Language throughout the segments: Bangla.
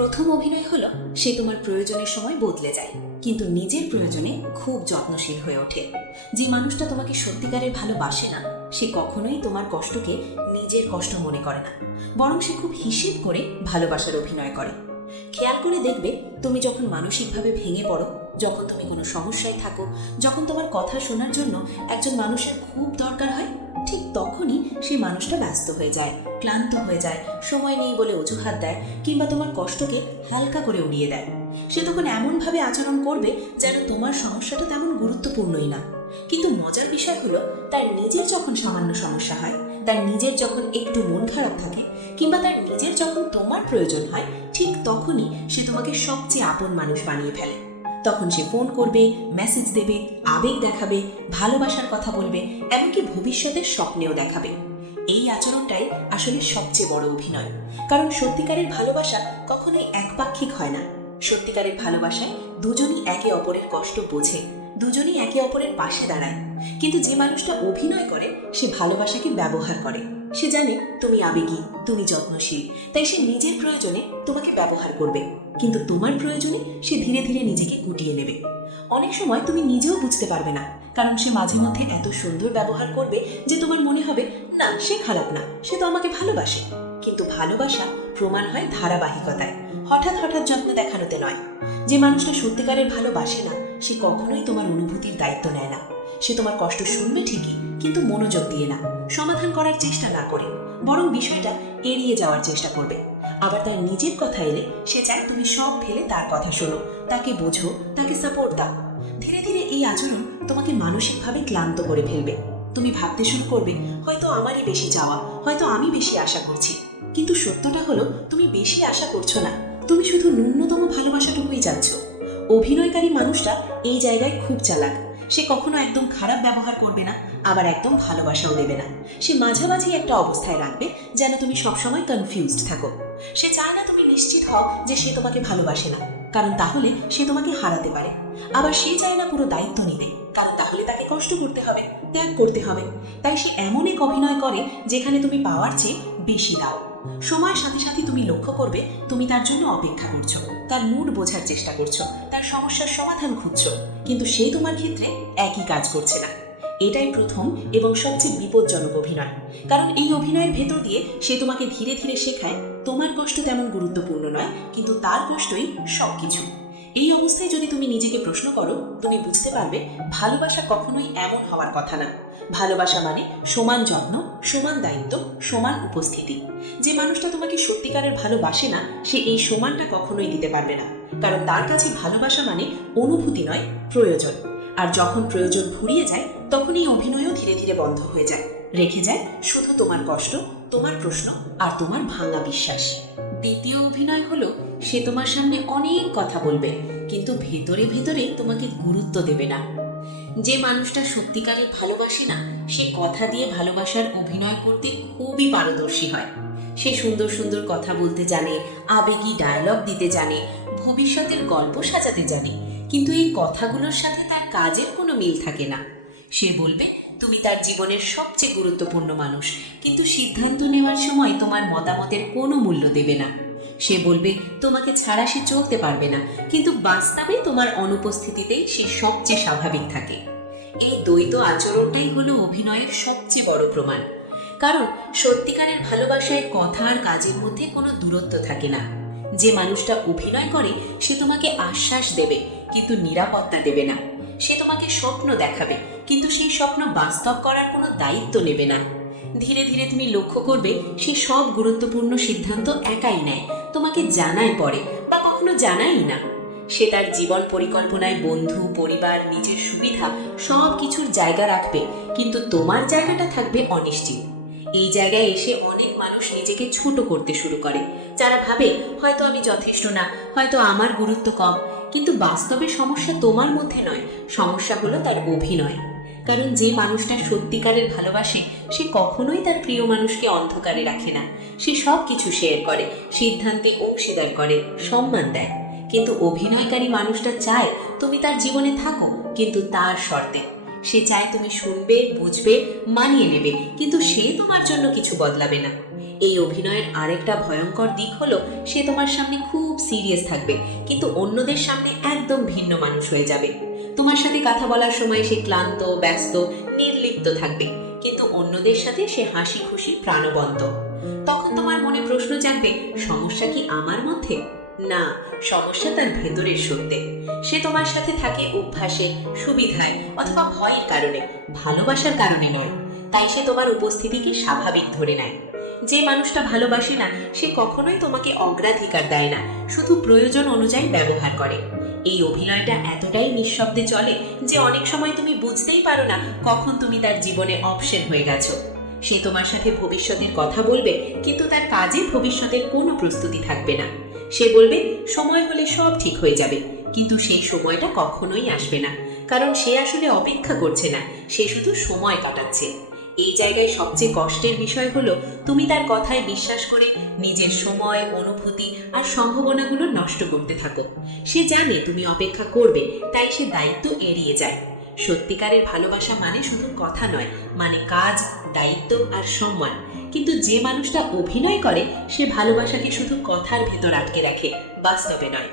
প্রথম অভিনয় হলো সে তোমার প্রয়োজনের সময় বদলে যায়, কিন্তু নিজের প্রয়োজনে খুব যত্নশীল হয়ে ওঠে। যে মানুষটা তোমাকে সত্যিকারের ভালোবাসে না, সে কখনোই তোমার কষ্টকে নিজের কষ্ট মনে করে না, বরং সে খুব হিসেব করে ভালোবাসার অভিনয় করে। খেয়াল করে দেখবে, তুমি যখন মানসিকভাবে ভেঙে পড়ো, যখন তুমি কোনো সমস্যায় থাকো, যখন তোমার কথা শোনার জন্য একজন মানুষের খুব দরকার হয়, ঠিক তখনই সেই মানুষটা ব্যস্ত হয়ে যায়, ক্লান্ত হয়ে যায়, সময় নেই বলে অজুহাত দেয়, কিংবা তোমার কষ্টকে হালকা করে উড়িয়ে দেয়। সে তখন এমনভাবে আচরণ করবে যেন তোমার সমস্যাটা তেমন গুরুত্বপূর্ণই না। কিন্তু মজার বিষয় হলো, তার নিজের যখন সামান্য সমস্যা হয়, তার নিজের যখন একটু মন খারাপ থাকে, কিংবা তার নিজের যখন তোমার প্রয়োজন হয়, ঠিক তখনই সে তোমাকে সবচেয়ে আপন মানুষ বানিয়ে ফেলে। তখন সে ফোন করবে, মেসেজ দেবে, আবেগ দেখাবে, ভালোবাসার কথা বলবে, এমনকি ভবিষ্যতের স্বপ্নেও দেখাবে। এই আচরণটাই আসলে সবচেয়ে বড় অভিনয়। কারণ সত্যিকারের ভালোবাসা কখনোই একপাক্ষিক হয় না। সত্যিকারের ভালোবাসায় দুজনই একে অপরের কষ্ট বোঝে, দুজনই একে অপরের পাশে দাঁড়ায়। কিন্তু যে মানুষটা অভিনয় করে, সে ভালোবাসাকে ব্যবহার করে। সে জানে তুমি আবেগী, তুমি যত্নশীল, তাই সে নিজের প্রয়োজনে তোমাকে ব্যবহার করবে, কিন্তু তোমার প্রয়োজনে সে ধীরে ধীরে নিজেকে গুটিয়ে নেবে। অনেক সময় তুমি নিজেও বুঝতে পারবে না, কারণ সে মাঝে মধ্যে এত সুন্দর ব্যবহার করবে যে তোমার মনে হবে, না সে খারাপ না, সে তো আমাকে ভালোবাসে। কিন্তু ভালোবাসা প্রমাণ হয় ধারাবাহিকতায়, হঠাৎ হঠাৎ যত্ন দেখানোতে নয়। যে মানুষটা সত্যিকারের ভালোবাসে না, সে কখনোই তোমার অনুভূতির দায়িত্ব নেয় না। সে তোমার কষ্ট শুনবে ঠিকই, কিন্তু মনোযোগ দিয়ে না, সমাধান করার চেষ্টা না করে, বরং বিষয়টা এড়িয়ে যাওয়ার চেষ্টা করবে। আবার তার নিজের কথা এলে সে চায় তুমি সব ফেলে তার কথা শোনো, তাকে বোঝো, তাকে সাপোর্ট দাও। ধীরে ধীরে এই আচরণ তোমাকে মানসিকভাবে ক্লান্ত করে ফেলবে। তুমি ভাবতে শুরু করবে, হয়তো আমারই বেশি চাওয়া, হয়তো আমি বেশি আশা করছি। কিন্তু সত্যটা হলো, তুমি বেশি আশা করছো না, তুমি শুধু ন্যূনতম ভালোবাসাটুকুই চাচ্ছ। অভিনয়কারী মানুষটা এই জায়গায় খুব চালাক। সে কখনো একদম খারাপ ব্যবহার করবে না, আবার একদম ভালোবাসাও দেবে না। সে মাঝামাঝি একটা অবস্থায় রাখবে, যেন তুমি সবসময় কনফিউজড থাকো। সে চায় না তুমি নিশ্চিত হও যে সে তোমাকে ভালোবাসে না, কারণ তাহলে সে তোমাকে হারাতে পারে। আবার সে চায় না পুরো দায়িত্ব নিতে, কারণ তাহলে তাকে কষ্ট করতে হবে, ত্যাগ করতে হবে। তাই সে এমন এক অভিনয় করে যেখানে তুমি পাওয়ার চেয়ে বেশি দাও। সময়ের সাথে সাথে তুমি লক্ষ্য করবে, তুমি তার জন্য অপেক্ষা করছো, তার মুড বোঝার চেষ্টা করছো, তার সমস্যার সমাধান খুঁজছো, কিন্তু সে তোমার ক্ষেত্রে একই কাজ করছে না। এটাই প্রথম এবং সবচেয়ে বিপজ্জনক অভিনয়। কারণ এই অভিনয়ের ভেতর দিয়ে সে তোমাকে ধীরে ধীরে শেখায়, তোমার কষ্ট তেমন গুরুত্বপূর্ণ নয়, কিন্তু তার কষ্টই সবকিছু। এই অবস্থায় যদি তুমি নিজেকে প্রশ্ন করো, তুমি বুঝতে পারবে ভালোবাসা কখনোই এমন হওয়ার কথা না। ভালোবাসা মানে সমান যত্ন, সমান দায়িত্ব, সমান উপস্থিতি। যে মানুষটা তোমাকে সত্যিকারের ভালোবাসে না, সে এই সমানটা কখনোই দিতে পারবে না। কারণ তার কাছে ভালোবাসা মানে অনুভূতি নয়, প্রয়োজন। আর যখন প্রয়োজন ফুরিয়ে যায়, তখন এই অভিনয়ও ধীরে ধীরে বন্ধ হয়ে যায়, রেখে যায় শুধু তোমার কষ্ট, তোমার প্রশ্ন আর তোমার ভাঙা বিশ্বাস। দ্বিতীয় অভিনয় হলো, সে তোমার সামনে অনেক কথা বলবে, কিন্তু ভেতরে ভেতরে তোমাকে গুরুত্ব দেবে না। যে মানুষটা সত্যিকারের ভালোবাসে না, সে কথা দিয়ে ভালোবাসার অভিনয় করতে খুবই পারদর্শী হয়। সে সুন্দর সুন্দর কথা বলতে জানে, আবেগী ডায়লগ দিতে জানে, ভবিষ্যতের গল্প সাজাতে জানে, কিন্তু এই কথাগুলোর সাথে তার কাজের কোনো মিল থাকে না। সে বলবে তুমি তার জীবনের সবচেয়ে গুরুত্বপূর্ণ মানুষ, কিন্তু সিদ্ধান্ত নেওয়ার সময় তোমার মতামতের কোনো মূল্য দেবে না। সে বলবে তোমাকে ছাড়া সে চলতে পারবে না, কিন্তু বাস্তবে তোমার অনুপস্থিতিতেই সে সবচেয়ে স্বাভাবিক থাকে। এই দ্বৈত আচরণটাই হলো অভিনয়ের সবচেয়ে বড় প্রমাণ। কারণ সত্যিকারের ভালোবাসায় কথা আর কাজের মধ্যে কোনো দূরত্ব থাকে না। যে মানুষটা অভিনয় করে, সে তোমাকে আশ্বাস দেবে, কিন্তু নিরাপত্তা দেবে না। সে তোমাকে স্বপ্ন দেখাবে, কিন্তু সেই স্বপ্ন বাস্তব করার কোনো দায়িত্ব নেবে না। ধীরে ধীরে তুমি লক্ষ্য করবে, সে সব গুরুত্বপূর্ণ সিদ্ধান্ত একাই নেয়, তোমাকে জানায় পরে বা কখনো জানাই না। সে তার জীবন পরিকল্পনায় বন্ধু, পরিবার, নিজের সুবিধা সব কিছুর জায়গা রাখবে, কিন্তু তোমার জায়গাটা থাকবে অনিশ্চিত। এই জায়গায় এসে অনেক মানুষ নিজেকে ছোট করতে শুরু করে, যারা ভাবে হয়তো আমি যথেষ্ট না, হয়তো আমার গুরুত্ব কম। কিন্তু বাস্তবে সমস্যা তোমার মধ্যে নয়, সমস্যা হলো তার অভিনয়। কারণ যে মানুষটা সত্যিকারের ভালোবাসে, সে কখনোই তার প্রিয় মানুষকে অন্ধকারে রাখে না। সে সব কিছু শেয়ার করে, সিদ্ধান্তে অংশীদার করে, সম্মান দেয়। কিন্তু অভিনয়কারী মানুষটা চায় তুমি তার জীবনে থাকো, কিন্তু তার শর্তে। সে চায় তুমি শুনবে, বুঝবে, মানিয়ে নেবে, কিন্তু সে তোমার জন্য কিছু বদলাবে না। এই অভিনয়ের আরেকটা ভয়ঙ্কর দিক হলো সে তোমার সামনে খুব সিরিয়াস থাকবে, কিন্তু অন্যদের সামনে একদম ভিন্ন মানুষ হয়ে যাবে। তোমার সাথে কথা বলার সময় সে ক্লান্ত, ব্যস্ত, নির্লিপ্ত থাকবে, কিন্তু অন্যদের সাথে সে হাসি খুশি, প্রাণবন্ত। তখন তোমার মনে প্রশ্ন জাগবে, সমস্যা কি আমার মধ্যে? না, সমস্যা তার ভেতরের সত্যে। সে তোমার সাথে থাকে অভ্যাসে, সুবিধায় অথবা ভয়ের কারণে, ভালোবাসার কারণে নয়। তাই সে তোমার উপস্থিতিকে স্বাভাবিক ধরে নেয়। যে মানুষটা ভালোবাসে না সে কখনোই তোমাকে অগ্রাধিকার দেয় না, শুধু প্রয়োজন অনুযায়ী ব্যবহার করে। এই অভিনয়টা এতটাই নিঃশব্দে চলে যে অনেক সময় তুমি বুঝতেই পারো না কখন তুমি তার জীবনে অপশন হয়ে গেছো। সে তোমার সাথে ভবিষ্যতের কথা বলবে, কিন্তু তার কাজে ভবিষ্যতের কোনো প্রস্তুতি থাকবে না। সে বলবে সময় হলে সব ঠিক হয়ে যাবে, কিন্তু সেই সময়টা কখনোই আসবে না, কারণ সে আসলে অপেক্ষা করছে না, সে শুধু সময় কাটাচ্ছে। এই জায়গায় সবচেয়ে কষ্টের বিষয় হলো তুমি তার কথায় বিশ্বাস করে নিজের সময়, অনুভূতি আর সম্ভাবনাগুলো নষ্ট করতে থাকো। সে জানে তুমি অপেক্ষা করবে, তাই সে দায়িত্ব এড়িয়ে যায়। সত্যিকারের ভালোবাসা মানে শুধু কথা নয়, মানে কাজ, দায়িত্ব আর সম্মান। কিন্তু যে মানুষটা অভিনয় করে সে ভালোবাসাকে শুধু কথার ভেতর আটকে রাখে, বাস্তবে নয়।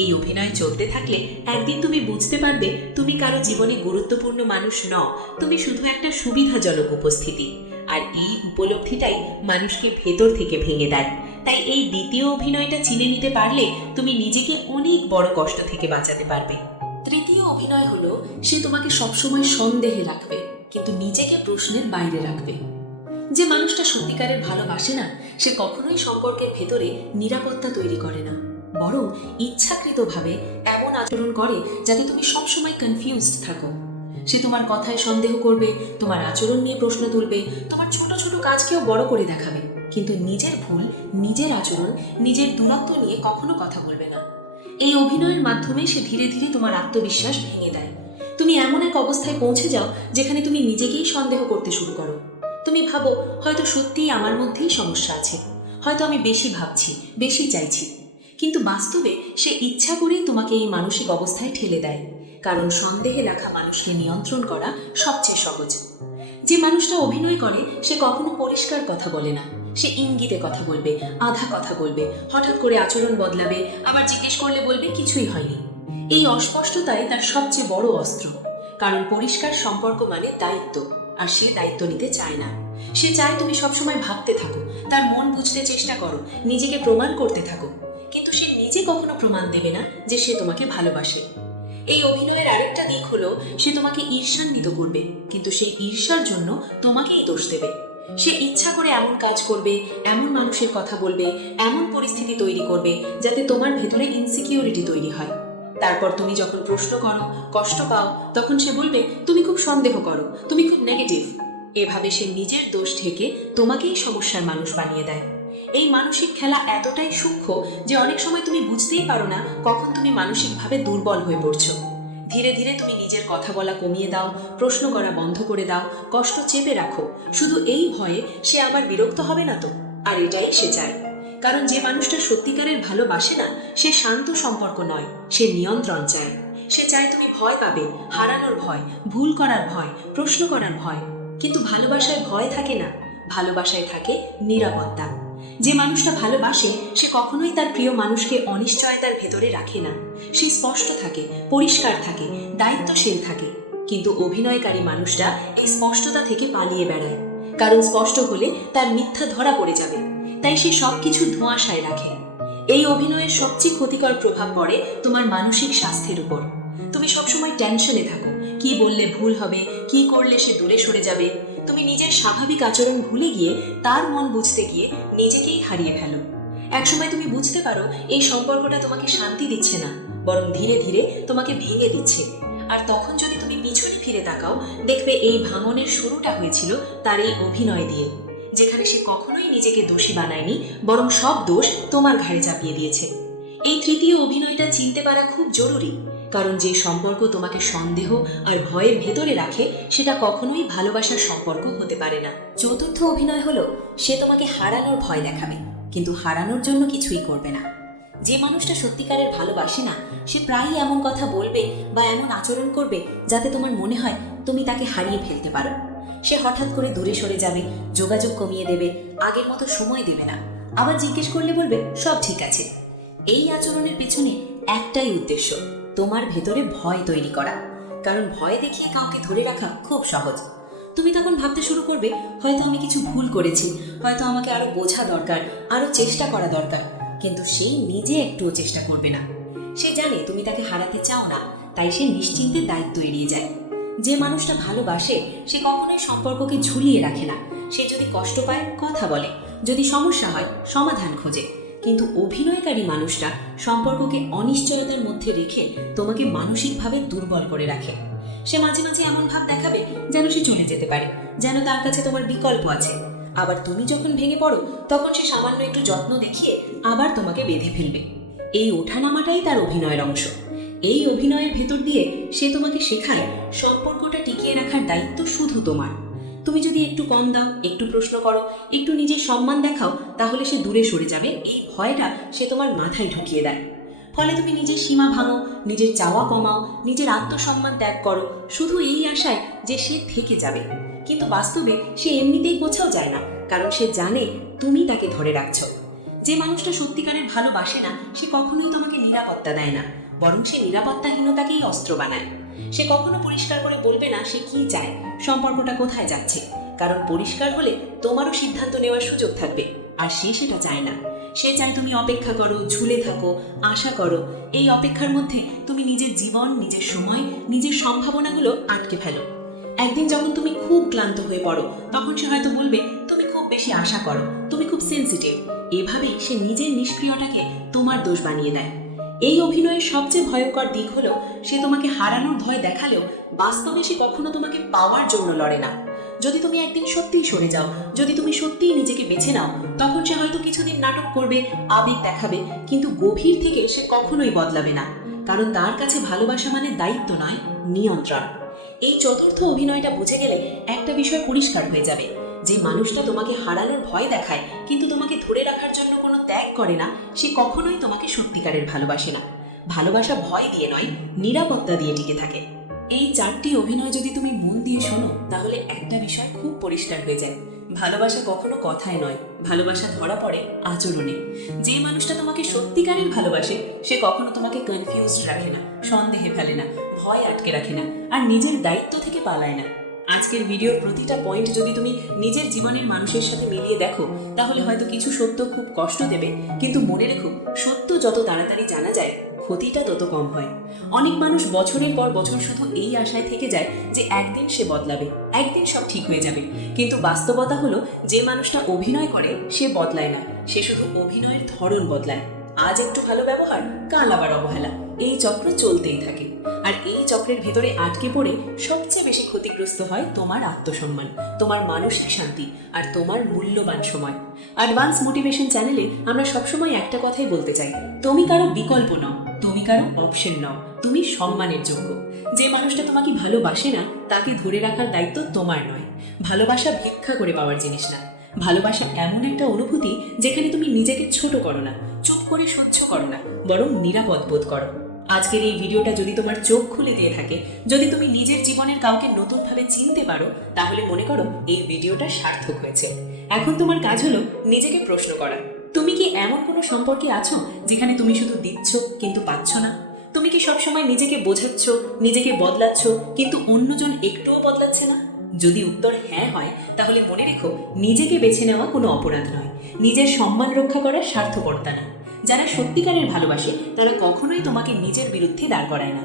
এই অভিনয় চলতে থাকলে একদিন তুমি বুঝতে পারবে তুমি কারো জীবনে গুরুত্বপূর্ণ মানুষ নও, তুমি শুধু একটা সুবিধাজনক উপস্থিতি। আর এই উপলব্ধিটাই মানুষকে ভেতর থেকে ভেঙে দেয়। তাই এই দ্বিতীয় অভিনয়টা চিনে নিতে পারলে তুমি নিজেকে অনেক বড় কষ্ট থেকে বাঁচাতে পারবে। তৃতীয় অভিনয় হলো সে তোমাকে সবসময় সন্দেহে রাখবে, কিন্তু নিজেকে প্রশ্নের বাইরে রাখবে। যে মানুষটা সত্যিকারের ভালোবাসে না সে কখনোই সম্পর্কের ভেতরে নিরাপত্তা তৈরি করে না, বরং ইচ্ছাকৃতভাবে এমন আচরণ করে যাতে তুমি সবসময় কনফিউজড থাকো। সে তোমার কথায় সন্দেহ করবে, তোমার আচরণ নিয়ে প্রশ্ন তুলবে, তোমার ছোট ছোট কাজকেও বড় করে দেখাবে, কিন্তু নিজের ভুল, নিজের আচরণ, নিজের দূরত্ব নিয়ে কখনো কথা বলবে না। এই অভিনয়ের মাধ্যমে সে ধীরে ধীরে তোমার আত্মবিশ্বাস ভেঙে দেয়। তুমি এমন এক অবস্থায় পৌঁছে যাও যেখানে তুমি নিজেকেই সন্দেহ করতে শুরু করো। তুমি ভাবো হয়তো সত্যিই আমার মধ্যেই সমস্যা আছে, হয়তো আমি বেশি ভাবছি, বেশি চাইছি। কিন্তু বাস্তবে সে ইচ্ছা করেই তোমাকে এই মানসিক অবস্থায় ঠেলে দেয়, কারণ সন্দেহে রাখা মানুষকে নিয়ন্ত্রণ করা সবচেয়ে সহজ। যে মানুষটা অভিনয় করে সে কখনো পরিষ্কার কথা বলে না, সে ইঙ্গিতে কথা বলবে, আধা কথা বলবে, হঠাৎ করে আচরণ বদলাবে, আবার জিজ্ঞেস করলে বলবে কিছুই হয়নি। এই অস্পষ্টতাই তার সবচেয়ে বড় অস্ত্র, কারণ পরিষ্কার সম্পর্ক মানে দায়িত্ব, আর সে দায়িত্ব নিতে চায় না। সে চায় তুমি সবসময় ভাবতে থাকো, তার মন বুঝতে চেষ্টা করো, নিজেকে প্রমাণ করতে থাকো, কিন্তু সে নিজে কখনো প্রমাণ দেবে না যে সে তোমাকে ভালোবাসে। এই অভিনয়ের আরেকটা দিক হলো সে তোমাকে ঈর্ষান্বিত করবে, কিন্তু সেই ঈর্ষার জন্য তোমাকেই দোষ দেবে। সে ইচ্ছা করে এমন কাজ করবে, এমন মানুষের কথা বলবে, এমন পরিস্থিতি তৈরি করবে যাতে তোমার ভেতরে ইনসিকিউরিটি তৈরি হয়। তারপর তুমি যখন প্রশ্ন করো, কষ্ট পাও, তখন সে বলবে তুমি খুব সন্দেহ করো, তুমি খুব নেগেটিভ। এভাবে সে নিজের দোষ ঢেকে তোমাকেই সমস্যার মানুষ বানিয়ে দেয়। এই মানসিক খেলা এতটাই সূক্ষ্ম যে অনেক সময় তুমি বুঝতেই পারো না কখন তুমি মানসিকভাবে দুর্বল হয়ে পড়ছো। ধীরে ধীরে তুমি নিজের কথা বলা কমিয়ে দাও, প্রশ্ন করা বন্ধ করে দাও, কষ্ট চেপে রাখো, শুধু এই ভয়ে সে আবার বিরক্ত হবে না তো। আর এটাই সে চায়, কারণ যে মানুষটা সত্যিকারের ভালোবাসে না সে শান্ত সম্পর্ক নয়, সে নিয়ন্ত্রণ চায়। সে চায় তুমি ভয় পাবে, হারানোর ভয়, ভুল করার ভয়, প্রশ্ন করার ভয়। কিন্তু ভালোবাসায় ভয় থাকে না, ভালোবাসায় থাকে নিরাপত্তা। যে মানুষটা ভালোবাসে সে কখনোই তার প্রিয় মানুষকে অনিশ্চয়তার ভেতরে রাখে না। সে স্পষ্ট থাকে, পরিষ্কার থাকে, দায়িত্বশীল থাকে। কিন্তু অভিনয়কারী মানুষটা এই স্পষ্টতা থেকে পালিয়ে বেড়ায়, কারণ স্পষ্ট হলে তার মিথ্যা ধরা পড়ে যাবে, তাই সে সবকিছু ধোঁয়াশায় রাখে। এই অভিনয়ের সবচেয়ে ক্ষতিকর প্রভাব পড়ে তোমার মানসিক স্বাস্থ্যের উপর। তুমি সবসময় টেনশনে থাকো, কি বললে ভুল হবে, কি করলে সে দূরে সরে যাবে। তুমি নিজের স্বাভাবিক আচরণ ভুলে গিয়ে তার মন বুঝতে গিয়ে নিজেকেই হারিয়ে ফেলো। একসময় তুমি বুঝতে পারো এই সম্পর্কটা তোমাকে শান্তি দিচ্ছে না, বরং ধীরে ধীরে তোমাকে ভেঙে দিচ্ছে। আর তখন যদি তুমি পিছনে ফিরে তাকাও, দেখবে এই ভাঙনের শুরুটা হয়েছিল তার এই অভিনয় দিয়ে, যেখানে সে কখনোই নিজেকে দোষী বানায়নি, বরং সব দোষ তোমার ঘাড়ে চাপিয়ে দিয়েছে। এই তৃতীয় অভিনয়টা চিনতে পারা খুব জরুরি, কারণ যে সম্পর্ক তোমাকে সন্দেহ আর ভয়ের ভেতরে রাখে সেটা কখনোই ভালোবাসার সম্পর্ক হতে পারে না। চতুর্থ অভিনয় হলো সে তোমাকে হারানোর ভয় দেখাবে, কিন্তু হারানোর জন্য কিছুই করবে না। যে মানুষটা সত্যিকারের ভালোবাসে না সে প্রায়ই এমন কথা বলবে বা এমন আচরণ করবে যাতে তোমার মনে হয় তুমি তাকে হারিয়ে ফেলতে পারো। সে হঠাৎ করে দূরে সরে যাবে, যোগাযোগ কমিয়ে দেবে, আগের মতো সময় দেবে না, আবার জিজ্ঞেস করলে বলবে সব ঠিক আছে। এই আচরণের পেছনে একটাই উদ্দেশ্য, তোমার ভেতরে ভয় তৈরি করা। কারণ ভয় দেখিয়ে কাউকে ধরে রাখা খুব সহজ। তুমি তখন ভাবতে শুরু করবে, হয়তো আমি কিছু ভুল করেছি, হয়তো আমাকে আরো বোঝা দরকার, আরো চেষ্টা করা দরকার। কিন্তু সেই নিজে একটুও চেষ্টা করবে না। সে জানে তুমি তাকে হারাতে চাও না, তাই সে নিশ্চিন্তে দায়িত্ব এড়িয়ে যায়। যে মানুষটা ভালোবাসে সে কখনোই সম্পর্ককে ঝুলিয়ে রাখে না। সে যদি কষ্ট পায় কথা বলে, যদি সমস্যা হয় সমাধান খোঁজে। কিন্তু অভিনয়কারী মানুষটা সম্পর্ককে অনিশ্চয়তার মধ্যে রেখে তোমাকে মানসিকভাবে দুর্বল করে রাখে। সে মাঝে মাঝে এমন ভাব দেখাবে যেন সে চলে যেতে পারে, যেন তার কাছে তোমার বিকল্প আছে। আবার তুমি যখন ভেঙে পড়ো তখন সে সামান্য একটু যত্ন দেখিয়ে আবার তোমাকে বেঁধে ফেলবে। এই ওঠানামাটাই তার অভিনয়ের অংশ। এই অভিনয়ের ভেতর দিয়ে সে তোমাকে শেখায় সম্পর্কটা টিকিয়ে রাখার দায়িত্ব শুধু তোমার। তুমি যদি একটু কম দাও, একটু প্রশ্ন করো, একটু নিজের সম্মান দেখাও, তাহলে সে দূরে সরে যাবে। এই ভয়টা সে তোমার মাথায় ঢুকিয়ে দেয়। ফলে তুমি নিজের সীমা ভাঙো, নিজের চাওয়া কমাও, নিজের আত্মসম্মান ত্যাগ করো, শুধু এই আশায় যে সে থেকে যাবে। কিন্তু বাস্তবে সে এমনিতেই কোথাও যায় না, কারণ সে জানে তুমি তাকে ধরে রাখছো। যে মানুষটা সত্যিকারের ভালোবাসে না সে কখনোই তোমাকে নিরাপত্তা দেয় না, বরং সে নিরাপত্তাহীনতাকেই অস্ত্র বানায়। সে কখনো পরিষ্কার করে বলবে না সে কি চায়, সম্পর্কটা কোথায় যাচ্ছে। কারণ পরিষ্কার হলে তোমারও সিদ্ধান্ত নেওয়ার সুযোগ থাকবে, আর সে সেটা চায় না। সে চায় তুমি অপেক্ষা করো, ঝুলে থাকো, আশা করো। এই অপেক্ষার মধ্যে তুমি নিজের জীবন, নিজের সময়, নিজের সম্ভাবনাগুলো আটকে ফেলো। একদিন যখন তুমি খুব ক্লান্ত হয়ে পড়ো তখন সে হয়তো বলবে তুমি খুব বেশি আশা করো, তুমি খুব সেন্সিটিভ। এভাবেই সে নিজের নিষ্ক্রিয়তাকে তোমার দোষ বানিয়ে দেয়। এই অভিনয়ের সবচেয়ে ভয়ঙ্কর দিক হলো সে তোমাকে হারানোর ভয় দেখালেও বাস্তবে সে কখনো তোমাকে পাওয়ার জন্য লড়ে না। যদি তুমি একদিন সত্যিই সরে যাও, যদি তুমি সত্যিই নিজেকে বেছে নাও, তখন সে হয়তো কিছুদিন নাটক করবে, আবেগ দেখাবে, কিন্তু গভীর থেকে সে কখনোই বদলাবে না। কারণ তার কাছে ভালোবাসা মানে দায়িত্ব নয়, নিয়ন্ত্রণ। এই চতুর্থ অভিনয়টা বুঝে গেলে একটা বিষয় পরিষ্কার হয়ে যাবে, যে মানুষটা তোমাকে হারানোর ভয় দেখায় কিন্তু তোমাকে ধরে রাখার জন্য কোনো ত্যাগ করে না, সে কখনোই তোমাকে সত্যিকারের ভালোবাসে না। ভালোবাসা ভয় দিয়ে নয়, নিরাপত্তা দিয়ে টিকে থাকে। এই চারটি অভিনয় যদি তুমি মন দিয়ে শোনো তাহলে একটা বিষয় খুব পরিষ্কার হয়ে যায়, ভালোবাসা কখনো কথায় নয়, ভালোবাসা ধরা পড়ে আচরণে। যে মানুষটা তোমাকে সত্যিকারের ভালোবাসে সে কখনো তোমাকে কনফিউজড রাখে না, সন্দেহে ফেলে না, ভয় আটকে রাখে না, আর নিজের দায়িত্ব থেকে পালায় না। আজকের ভিডিওর প্রতিটা পয়েন্ট যদি তুমি নিজের জীবনের মানুষের সাথে মিলিয়ে দেখো তাহলে হয়তো কিছু সত্য খুব কষ্ট দেবে, কিন্তু মনে রেখো সত্য যত তাড়াতাড়ি জানা যায় ক্ষতিটা তত কম হয়। অনেক মানুষ বছরের পর বছর শুধু এই আশায় থেকে যায় যে একদিন সে বদলাবে, একদিন সব ঠিক হয়ে যাবে। কিন্তু বাস্তবতা হলো যে মানুষটা অভিনয় করে সে বদলায় না, সে শুধু অভিনয়ের ধরন বদলায়। আজ একটু ভালো ব্যবহার, কাল আবার অবহেলা, এই চক্র চলতেই থাকে। আর এই চক্রের ভেতরে আটকে পড়ে সবচেয়ে বেশি ক্ষতিগ্রস্ত হয় তোমার আত্মসম্মান, তোমার মানসিক শান্তি, আর তোমার মূল্যবান সময়। অ্যাডভান্স মোটিভেশন চ্যানেলে আমরা সবসময় একটা কথাই বলতে চাই, তুমি কারো বিকল্প নও, তুমি কারো অপশন নও, তুমি সম্মানের যোগ্য। যে মানুষটা তোমাকে ভালোবাসে না তাকে ধরে রাখার দায়িত্ব তোমার নয়। ভালোবাসা ভিক্ষা করে পাওয়ার জিনিস না। ভালোবাসা এমন একটা অনুভূতি যেখানে তুমি নিজেকে ছোট করো না, চুপ করে সহ্য করো না, বরং নিরাপদ বোধ করো। আজকের এই ভিডিওটা যদি তোমার চোখ খুলে দিয়ে থাকে, যদি তুমি নিজের জীবনের কাউকে নতুনভাবে চিনতে পারো, তাহলে মনে করো এই ভিডিওটা সার্থক হয়েছে। এখন তোমার কাজ হলো নিজেকে প্রশ্ন করা, তুমি কি এমন কোনো সম্পর্কে আছো যেখানে তুমি শুধু দিচ্ছ কিন্তু পাচ্ছ না? তুমি কি সবসময় নিজেকে বোঝাচ্ছ, নিজেকে বদলাচ্ছ, কিন্তু অন্যজন একটুও বদলাচ্ছে না? যদি উত্তর হ্যাঁ হয় তাহলে মনে রেখো নিজেকে বেছে নেওয়া কোনো অপরাধ নয়, নিজের সম্মান রক্ষা করার স্বার্থপরতা না। যারা সত্যিকারের ভালোবাসে তারা কখনোই তোমাকে নিজের বিরুদ্ধে দাঁড় করায় না।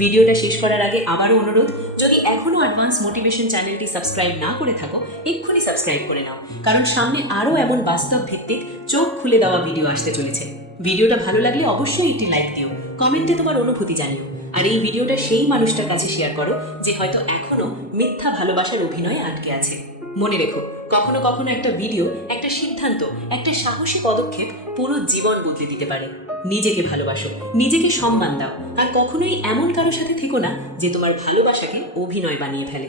ভিডিওটা শেষ করার আগে আবারও অনুরোধ, যদি এখনো অ্যাডভান্স মোটিভেশন চ্যানেলটি সাবস্ক্রাইব না করে থাকো এক্ষুনি সাবস্ক্রাইব করে নাও, কারণ সামনে আরও এমন বাস্তব ভিত্তিক চোখ খুলে দেওয়া ভিডিও আসতে চলেছে। ভিডিওটা ভালো লাগলে অবশ্যই একটি লাইক দিও, কমেন্টে তোমার অনুভূতি জানিও, আর এই ভিডিওটা সেই মানুষটার কাছে শেয়ার করো যে হয়তো এখনো মিথ্যা ভালোবাসার অভিনয়ে আটকে আছে। মনে রেখো কখনো কখনো একটা ভিডিও, একটা সিদ্ধান্ত, একটা সাহসী পদক্ষেপ পুরো জীবন বদলে দিতে পারে। নিজেকে ভালোবাসো, নিজেকে সম্মান দাও, আর কখনোই এমন কারোর সাথে থেকো না যে তোমার ভালোবাসাকে অভিনয় বানিয়ে ফেলে।